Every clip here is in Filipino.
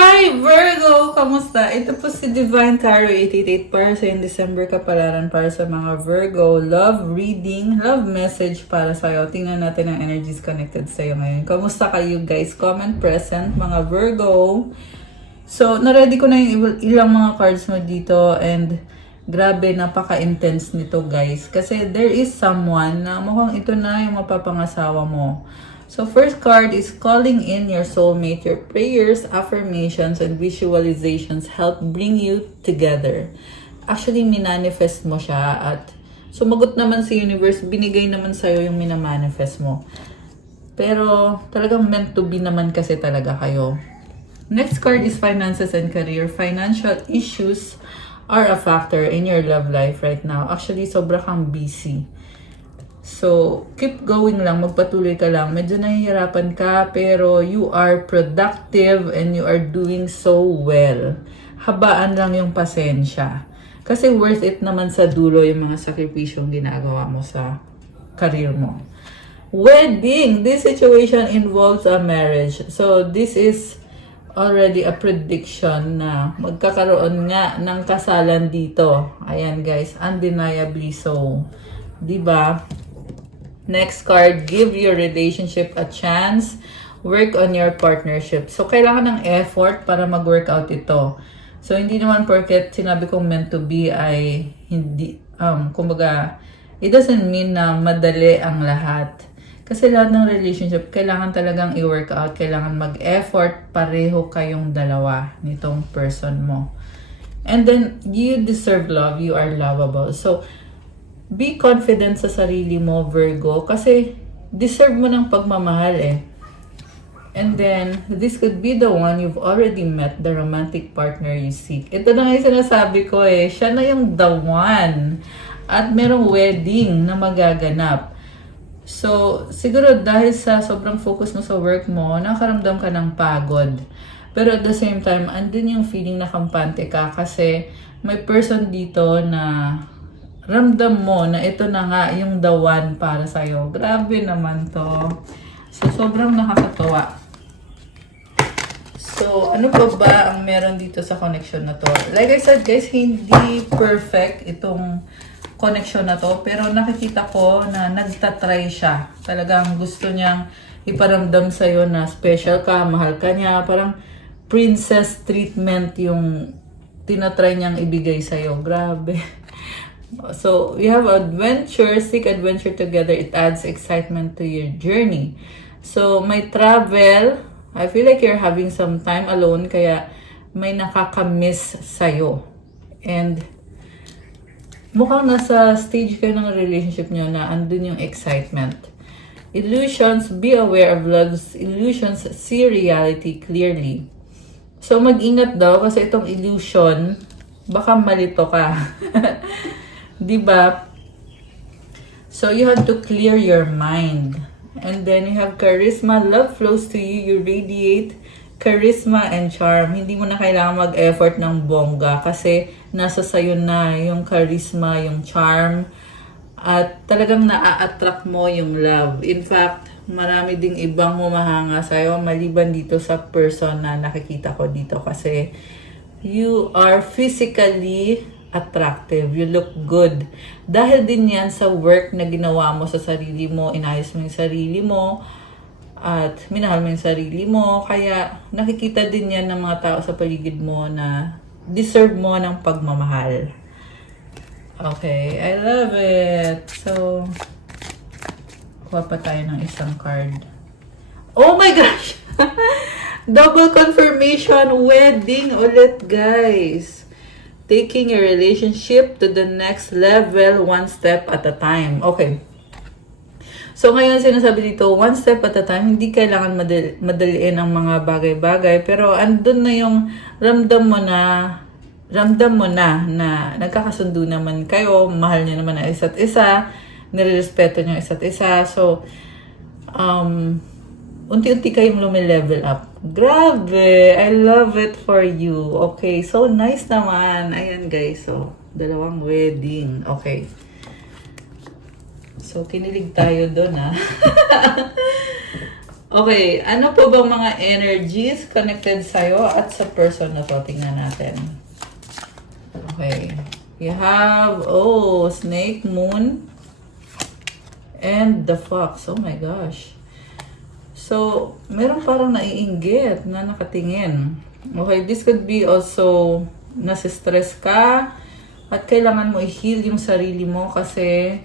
Hi, Virgo! Kamusta? Ito po si Divine Tarot 888 para sa December kapalaran para sa mga Virgo. Love reading, love message para sa'yo. Tingnan natin ang energies connected sa'yo ngayon. Kamusta kayo guys? Comment present, mga Virgo. So, na-ready ko na yung ilang mga cards mo dito and grabe, napaka-intense nito guys. Kasi there is someone na mukhang ito na yung mapapangasawa mo. So, first card is calling in your soulmate. Your prayers, affirmations, and visualizations help bring you together. Actually, minanifest mo siya at sumagot naman sa universe, binigay naman sa'yo yung minamanifest mo. Pero, talagang meant to be naman kasi talaga kayo. Next card is finances and career. Financial issues are a factor in your love life right now. Actually, sobra kang busy. So, keep going lang, magpatuloy ka lang. Medyo nahihirapan ka, pero you are productive and you are doing so well. Habaan lang yung pasensya. Kasi worth it naman sa dulo yung mga sakripisyong ginagawa mo sa career mo. Wedding! This situation involves a marriage. So, this is already a prediction na magkakaroon nga ng kasalan dito. Ayan guys, undeniably so. Diba? Next card, give your relationship a chance. Work on your partnership. So, kailangan ng effort para mag-workout ito. So, hindi naman porket sinabi kong meant to be ay hindi, kumbaga, it doesn't mean na madali ang lahat. Kasi lahat ng relationship, kailangan talagang i-workout, kailangan mag-effort, pareho kayong dalawa nitong person mo. And then, you deserve love, you are lovable. So, be confident sa sarili mo, Virgo, kasi deserve mo ng pagmamahal eh. And then, this could be the one you've already met, the romantic partner you seek. Ito na nga yung sinasabi ko eh, siya na yung the one. At merong wedding na magaganap. So, siguro dahil sa sobrang focus mo sa work mo, nakaramdam ka ng pagod. Pero at the same time, andun yung feeling na kampante ka kasi may person dito na ramdam mo na ito na nga yung the one para sa'yo. Grabe naman to. So, sobrang nakakatawa. So, ano pa ba ang meron dito sa connection na to? Like I said guys, hindi perfect itong connection na to. Pero nakikita ko na nagtatry siya. Talagang gusto niyang iparamdam sa'yo na special ka, mahal ka niya. Parang princess treatment yung tinatry niyang ibigay sa'yo. Grabe. So, you have adventure, seek adventure together. It adds excitement to your journey. So, may travel. I feel like you're having some time alone, kaya may nakakamiss sa'yo. And, mukhang nasa stage kayo ng relationship nyo na andun yung excitement. Illusions, be aware of love's illusions, see reality clearly. So, mag-ingat daw kasi itong illusion, baka malito ka. Diba? So, you have to clear your mind. And then, you have charisma. Love flows to you. You radiate charisma and charm. Hindi mo na kailangan mag-effort ng bongga kasi nasa sayo na yung charisma, yung charm. At talagang na-attract mo yung love. In fact, marami ding ibang humahanga sa'yo maliban dito sa person na nakikita ko dito kasi you are physically attractive. You look good. Dahil din yan sa work na ginawa mo sa sarili mo, inayos mo yung sarili mo, at minahal mo yung sarili mo. Kaya nakikita din yan ng mga tao sa paligid mo na deserve mo ng pagmamahal. Okay, I love it. So, kuha pa tayo ng isang card. Oh my gosh! Double confirmation wedding ulit, guys. Taking your relationship to the next level, one step at a time. Okay. So, ngayon sinasabi dito, one step at a time, hindi kailangan madaliin ang mga bagay-bagay. Pero, andun na yung ramdam mo na nagkakasundo naman kayo, mahal niyo naman ang isa't isa, nirerespeto niyo ang isa't isa. So, unti-unti kayong lumilevel up. Grabe! I love it for you. Okay, so nice naman. Ayan guys, so dalawang wedding. Okay. So, kinilig tayo doon ha. Okay, ano po bang mga energies connected sa'yo at sa person na to? Tingnan natin. Okay. You have, snake, moon, and the fox. Oh my gosh. So, meron parang naiinggit na nakatingin. Okay, this could be also nasistress ka at kailangan mo i-heal yung sarili mo kasi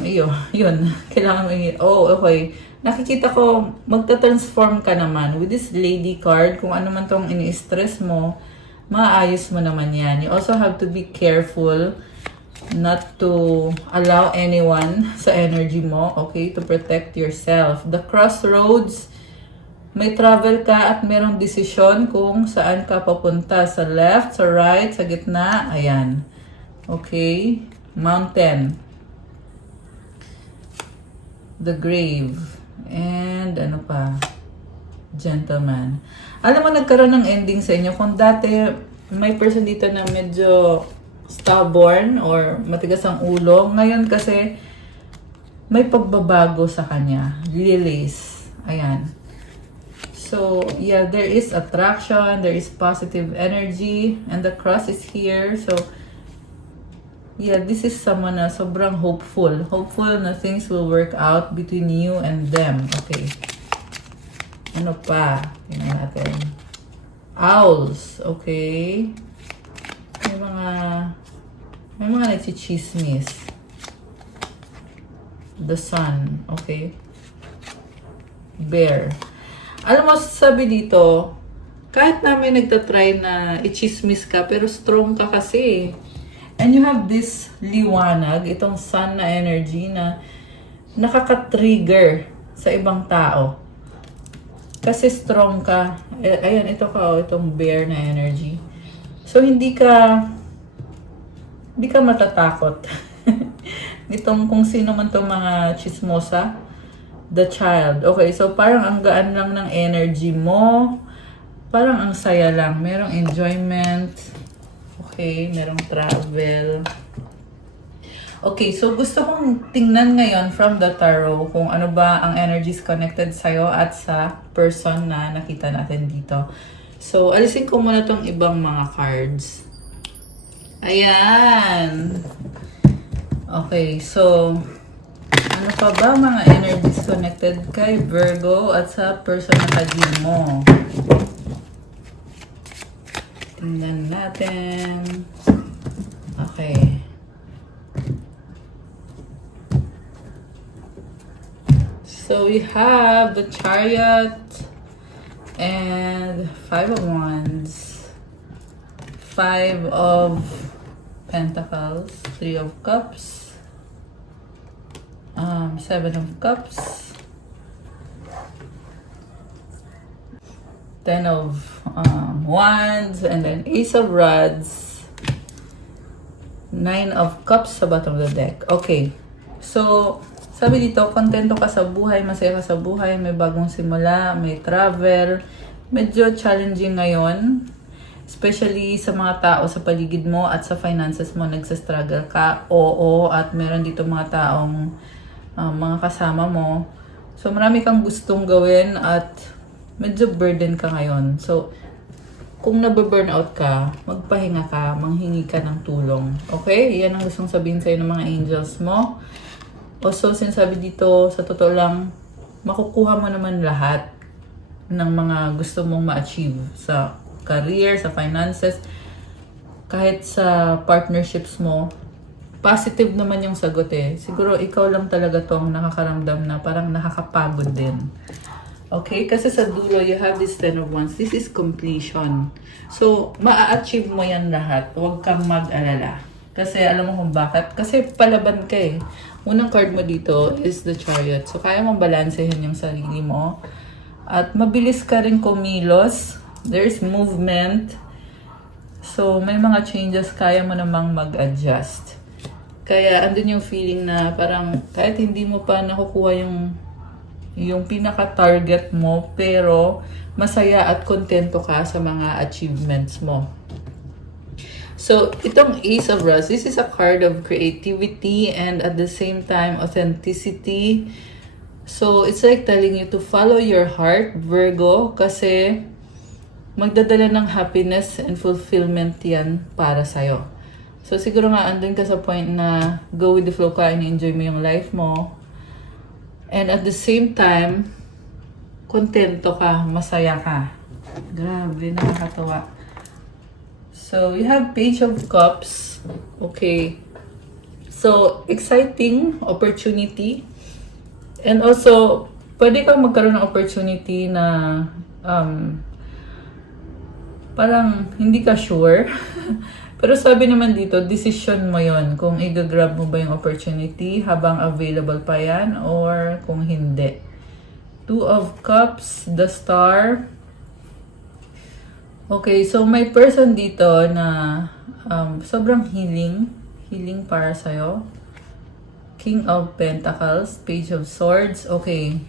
yun. Kailangan mo i-heal. Oh, okay. Nakikita ko, magta-transform ka naman. With this lady card, kung ano man tong ini-stress mo, maayos mo naman yan. You also have to be careful not to allow anyone sa energy mo, okay? To protect yourself. The crossroads, may travel ka at merong desisyon kung saan ka papunta. Sa left, sa right, sa gitna, ayan. Okay? Mountain. The grave. And ano pa? Gentleman. Alam mo, nagkaroon ng ending sa inyo. Kung dati, may person dito na medyo stubborn or matigas ang ulo. Ngayon kasi, may pagbabago sa kanya. Lilies. Ayan. So, yeah, there is attraction, there is positive energy, and the cross is here. So, yeah, this is someone na sobrang hopeful. Hopeful na things will work out between you and them. Okay. Ano pa? Tingnan natin. Owls. Okay. May mga nagchichismis. The sun. Okay. Bear. Alam mo, sabi dito, kahit namin nagtatry na i-chismis ka, pero strong ka kasi. And you have this liwanag, itong sun na energy na nakaka-trigger sa ibang tao. Kasi strong ka. Ayan, ito ka, itong bear na energy. So, hindi ka matatakot. Nitong kung sino man itong mga chismosa. The child. Okay, so parang ang gaan lang ng energy mo. Parang ang saya lang. Merong enjoyment. Okay, merong travel. Okay, so gusto kong tingnan ngayon from the tarot kung ano ba ang energies connected sa'yo at sa person na nakita natin dito. So, alisin ko muna tong ibang mga cards. Ayan. Okay, so ano pa ba mga energies connected kay Virgo at sa person na ka-deal mo? Tingnan natin. Okay. So we have the Chariot and 5 of Wands, 5 of Pentacles, 3 of Cups, 7 of Cups, 10 of Wands, and then Ace of Rods, 9 of Cups sa bottom of the deck. Okay. So, sabi dito, kontento ka sa buhay, masaya ka sa buhay, may bagong simula, may travel. Medyo challenging ngayon. Especially sa mga tao sa paligid mo at sa finances mo, nagsastruggle ka. Oo, at meron dito mga taong mga kasama mo. So, marami kang gustong gawin at medyo burden ka ngayon. So, kung nababurnout ka, magpahinga ka, manghingi ka ng tulong. Okay? Yan ang gustong sabihin sa'yo ng mga angels mo. Also, sinasabi dito, sa totoo lang, makukuha mo naman lahat ng mga gusto mong ma-achieve sa career, sa finances, kahit sa partnerships mo. Positive naman yung sagot eh. Siguro ikaw lang talaga tong nakakaramdam na parang nakakapagod din. Okay? Kasi sa dulo, you have this 10 of Wands. This is completion. So, maa-achieve mo yan lahat. Huwag kang mag-alala. Kasi alam mo kung bakit? Kasi palaban ka eh. Unang card mo dito is the Chariot. So, kaya mong balansehin yung sarili mo. At mabilis ka rin kumilos. There's movement. So, may mga changes kaya mo namang mag-adjust. Kaya, andun yung feeling na parang kahit hindi mo pa nakukuha yung pinaka-target mo, pero masaya at kontento ka sa mga achievements mo. So, itong Ace of Rods, this is a card of creativity and at the same time, authenticity. So, it's like telling you to follow your heart, Virgo, kasi magdadala ng happiness and fulfillment yan para sa'yo. So, siguro nga andun ka sa point na go with the flow ka and enjoy mo yung life mo. And at the same time, kontento ka, masaya ka. Grabe, nakakatawa. So, you have Page of Cups. Okay. So, exciting opportunity. And also, pwede kang magkaroon ng opportunity na parang hindi ka sure. Pero sabi naman dito, decision mo yon kung i-grab mo ba yung opportunity habang available pa yan or kung hindi. Two of Cups, the Star. Okay, so may person dito na sobrang healing para sa'yo. King of Pentacles, Page of Swords. Okay.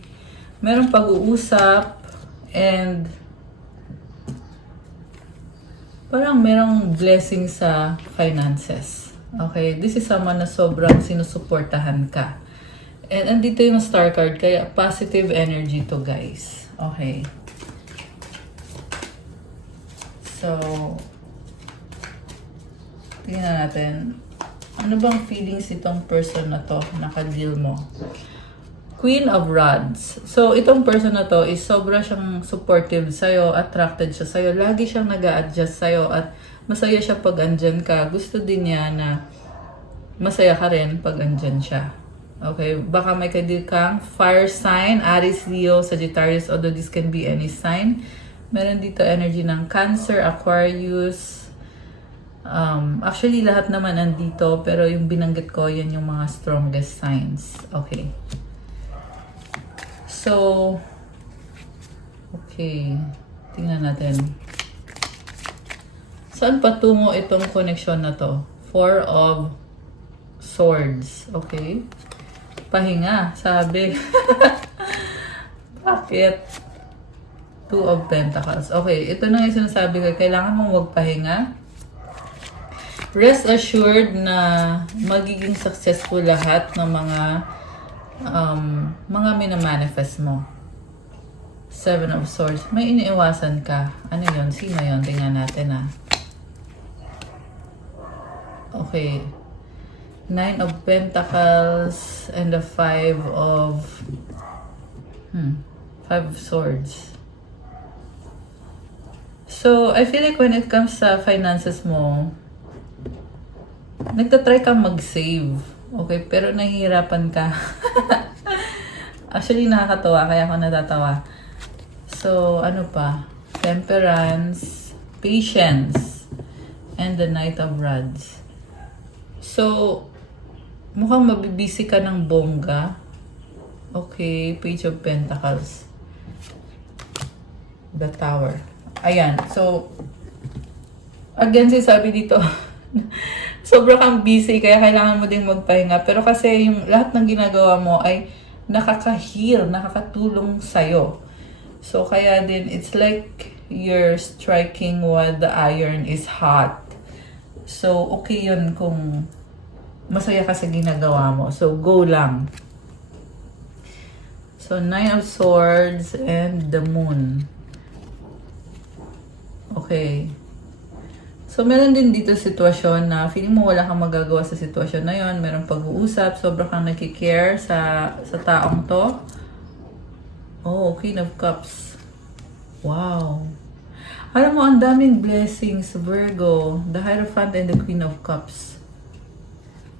Merong pag-uusap and parang merong blessing sa finances. Okay. This is someone na sobrang sinusuportahan ka. And andito yung star card, kaya positive energy to, guys. Okay. So, tingnan natin. Ano bang feelings itong person na to naka-deal mo? Queen of Rods. So, itong person na to is sobra siyang supportive sa'yo, attracted siya sa'yo. Lagi siyang nag-a-adjust sa'yo at masaya siya pag andyan ka. Gusto din niya na masaya ka rin pag andyan siya. Okay, baka may kadil kang fire sign, Aries, Leo, Sagittarius, although this can be any sign. Meron dito energy ng Cancer, Aquarius. Actually, lahat naman andito, pero yung binanggit ko, yan yung mga strongest signs. Okay. So, okay. Tingnan natin. Saan patungo itong connection na to? Four of Swords. Okay. Pahinga, sabi. Bakit? Two of Pentacles. Okay, ito na yung sinasabi ko. Kailangan mong magpahinga. Rest assured na magiging successful lahat ng mga minamanifest mo. Seven of Swords. May iniiwasan ka. Ano yon? Sino yon? Tingnan natin Okay. Nine of Pentacles and the Five of Swords. So, I feel like when it comes sa finances mo, nagtatry kang mag-save. Okay, pero nahihirapan ka. Actually, nakakatawa, kaya ako natatawa. So, ano pa? Temperance, patience, and the Knight of Rods. So, mukhang mabibisi ka ng bongga. Okay, Page of Pentacles. The Tower. Ayan, so, again, sabi dito, sobrang kang busy, kaya kailangan mo ding magpahinga. Pero kasi yung lahat ng ginagawa mo ay nakaka-heal, nakakatulong sa'yo. So, kaya din, it's like you're striking while the iron is hot. So, okay yun kung masaya ka sa ginagawa mo. So, go lang. So, Nine of Swords and the Moon. Okay. So, meron din dito sitwasyon na feeling mo wala kang magagawa sa sitwasyon na yon. Meron pag-uusap, sobrang kang nakikare sa taong to. Oh, Queen of Cups. Wow. Alam mo, ang daming blessings, Virgo. The Hierophant and the Queen of Cups.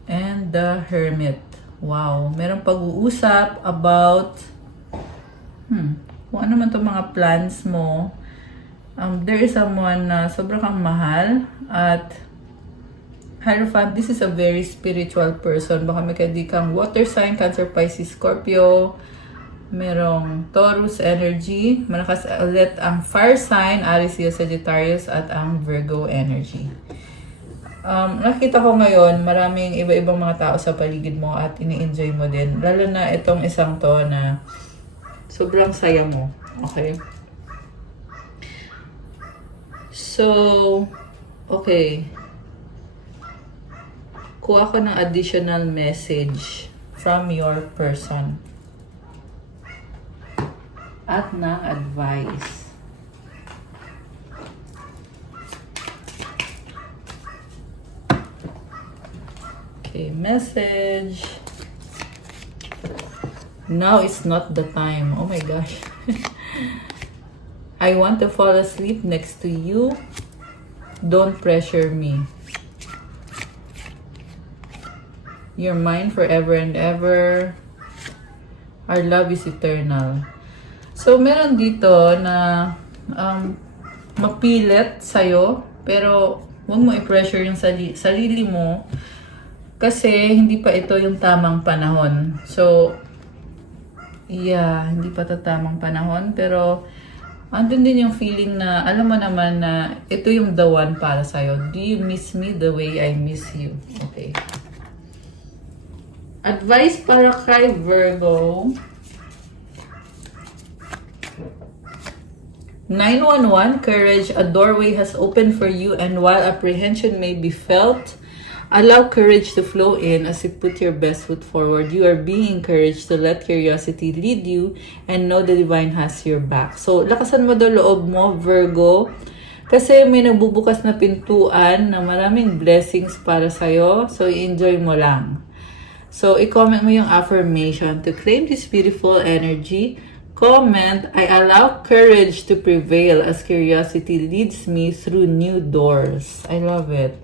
And the Hermit. Wow. Meron pag-uusap about kung ano man itong mga plans mo. There is someone na sobrang kang mahal at Hierophant, this is a very spiritual person. Baka may kadi kang water sign, Cancer, Pisces, Scorpio. Merong Taurus energy. Malakas ulit ang fire sign, Aries, Leo, Sagittarius at ang Virgo energy. Nakita ko ngayon, maraming iba-ibang mga tao sa paligid mo at ini-enjoy mo din. Lalo na itong isang to na sobrang saya mo. Okay? So, okay. Kuha ko ng additional message from your person. at ng advice. Okay, message. Now is not the time. Oh my gosh. I want to fall asleep next to you. Don't pressure me. You're mine forever and ever. Our love is eternal. So, meron dito na mapilit sa'yo, pero huwag mo i-pressure yung sarili mo kasi hindi pa ito yung tamang panahon. So, yeah, hindi pa ito tamang panahon, pero andun din yung feeling na alam mo naman na ito yung the one para sa'yo. Do you miss me the way I miss you? Okay. Advice para kay Virgo. 911, courage, a doorway has opened for you, and while apprehension may be felt, allow courage to flow in as you put your best foot forward. You are being encouraged to let curiosity lead you and know the divine has your back. So, lakasan mo daw loob mo, Virgo, kasi may nagbubukas na pintuan na maraming blessings para sa'yo. So, enjoy mo lang. So, i-comment mo yung affirmation to claim this beautiful energy. Comment, I allow courage to prevail as curiosity leads me through new doors. I love it.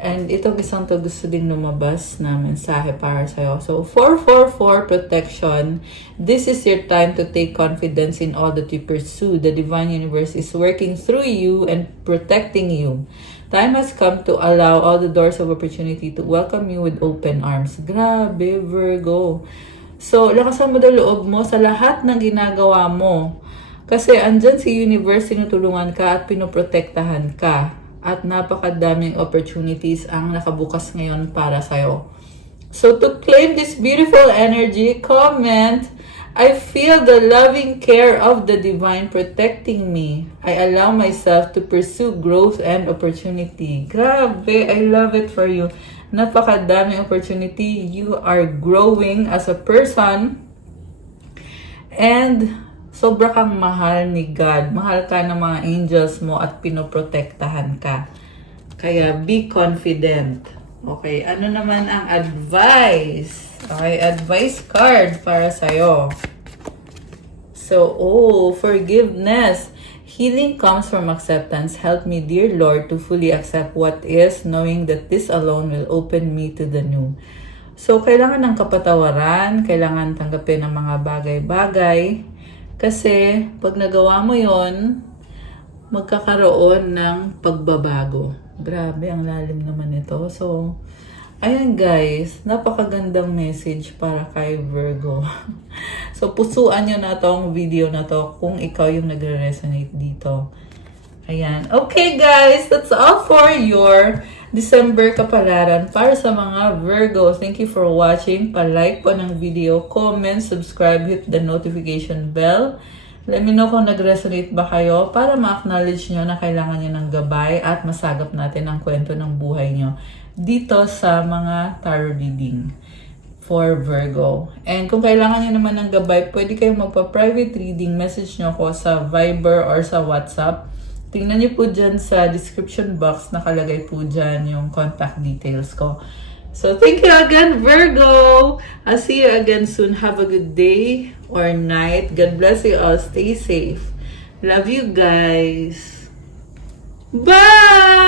And itong isang to gusto din lumabas na mensahe para sa'yo. So, 444 protection. This is your time to take confidence in all that you pursue. The divine universe is working through you and protecting you. Time has come to allow all the doors of opportunity to welcome you with open arms. Grabe, Virgo. So, lakasan mo daw loob mo sa lahat ng ginagawa mo. Kasi andyan si universe, tinutulungan ka at pinoprotektahan ka. At napakadaming opportunities ang nakabukas ngayon para sa'yo. So, to claim this beautiful energy, comment, I feel the loving care of the divine protecting me. I allow myself to pursue growth and opportunity. Grabe, I love it for you. Napakadaming opportunity. You are growing as a person. And sobra kang mahal ni God. Mahal ka ng mga angels mo at pinoprotektahan ka. Kaya be confident. Okay, ano naman ang advice? Okay, advice card para sa'yo. So, forgiveness. Healing comes from acceptance. Help me, dear Lord, to fully accept what is, knowing that this alone will open me to the new. So, kailangan ng kapatawaran, kailangan tanggapin ang mga bagay-bagay. Kasi, pag nagawa mo yon, magkakaroon ng pagbabago. Grabe, ang lalim naman ito. So, ayan guys, napakagandang message para kay Virgo. So, pusuan nyo na tong video na to kung ikaw yung nagre-resonate dito. Ayan. Okay guys, that's all for your December kapalaran para sa mga Virgo. Thank you for watching. Pa-like po ng video, comment, subscribe, hit the notification bell. Let me know kung nag-resonate ba kayo para ma-acknowledge nyo na kailangan nyo ng gabay at masagap natin ang kwento ng buhay nyo dito sa mga tarot reading for Virgo. And kung kailangan nyo naman ng gabay, pwede kayong magpa-private reading. Message nyo ko sa Viber or sa WhatsApp. Tingnan nyo po dyan sa description box. Nakalagay po dyan yung contact details ko. So, thank you again, Virgo! I'll see you again soon. Have a good day or night. God bless you all. Stay safe. Love you guys. Bye!